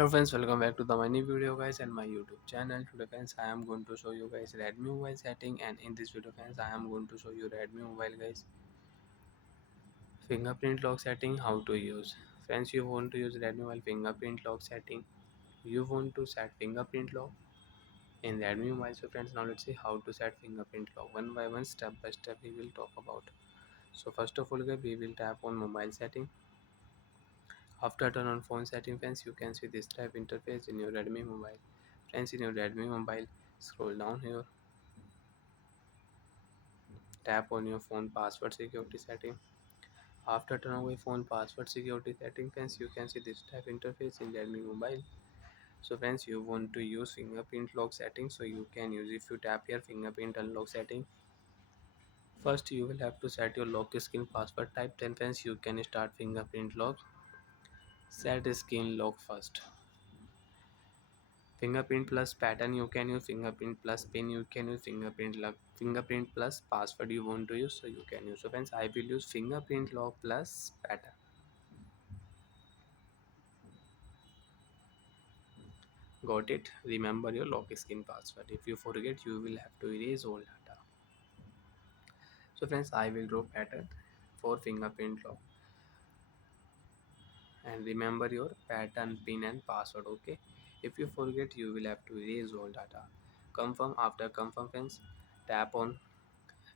Hello friends, welcome back to the my new video guys and my YouTube channel. Today friends, I am going to show you guys Redmi mobile setting, and in this video friends, I am going to show you Redmi mobile guys fingerprint lock setting, how to use. Friends, you want to use Redmi mobile fingerprint lock setting. You want to set fingerprint lock in Redmi mobile. So friends, now let's see how to set fingerprint lock one by one, step by step we will talk about. So first of all guys, we will tap on mobile setting. After turn on phone setting friends, you can see this type interface in your Redmi mobile. Friends, in your Redmi mobile, scroll down here, tap on your phone password security setting. After turn away phone password security setting friends, you can see this type interface in Redmi mobile. So friends, you want to use fingerprint lock setting, so you can use, if you tap here fingerprint unlock setting, first you will have to set your lock screen password type, then friends you can start fingerprint lock. Set screen lock first. Fingerprint plus pattern you can use, fingerprint plus pin you can use, fingerprint lock, fingerprint plus password you want to use, so you can use. So friends, I will use fingerprint lock plus pattern. Got it? Remember your lock screen password. If you forget, you will have to erase all data. So friends, I will draw pattern for fingerprint lock, and remember your pattern, pin and password. Okay, if you forget, you will have to erase all data. Confirm. After confirm friends, tap on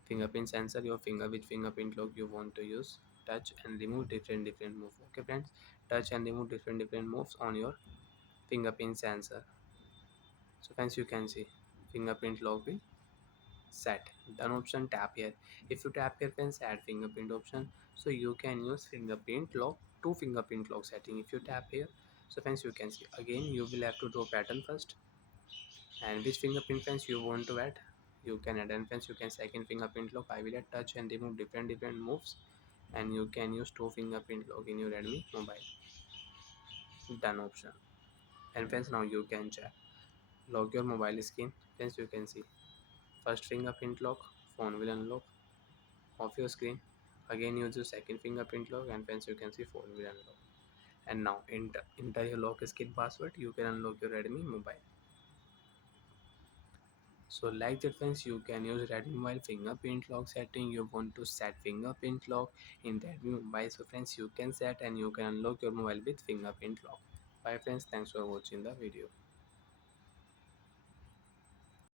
fingerprint sensor, your finger, which fingerprint lock you want to use. Touch and remove different moves. Okay friends, touch and remove different moves on your fingerprint sensor. So friends, you can see fingerprint lock will set. Done option, tap here. If you tap here friends, add fingerprint option, so you can use fingerprint lock to fingerprint lock setting. If you tap here, so friends, you can see again you will have to draw pattern first, and which fingerprint friends you want to add, you can add. And friends, you can second fingerprint lock, I will add touch and remove different moves, and you can use two fingerprint lock in your Redmi mobile. Done option. And friends, now you can check lock your mobile screen. Friends, you can see first fingerprint lock, phone will unlock of your screen. Again use your second fingerprint lock, and friends, you can see phone will unlock. And now enter your lock screen password, you can unlock your Redmi mobile. So like that friends, you can use Redmi mobile fingerprint lock setting. You want to set fingerprint lock in Redmi mobile, so friends, you can set and you can unlock your mobile with fingerprint lock. Bye friends, thanks for watching the video.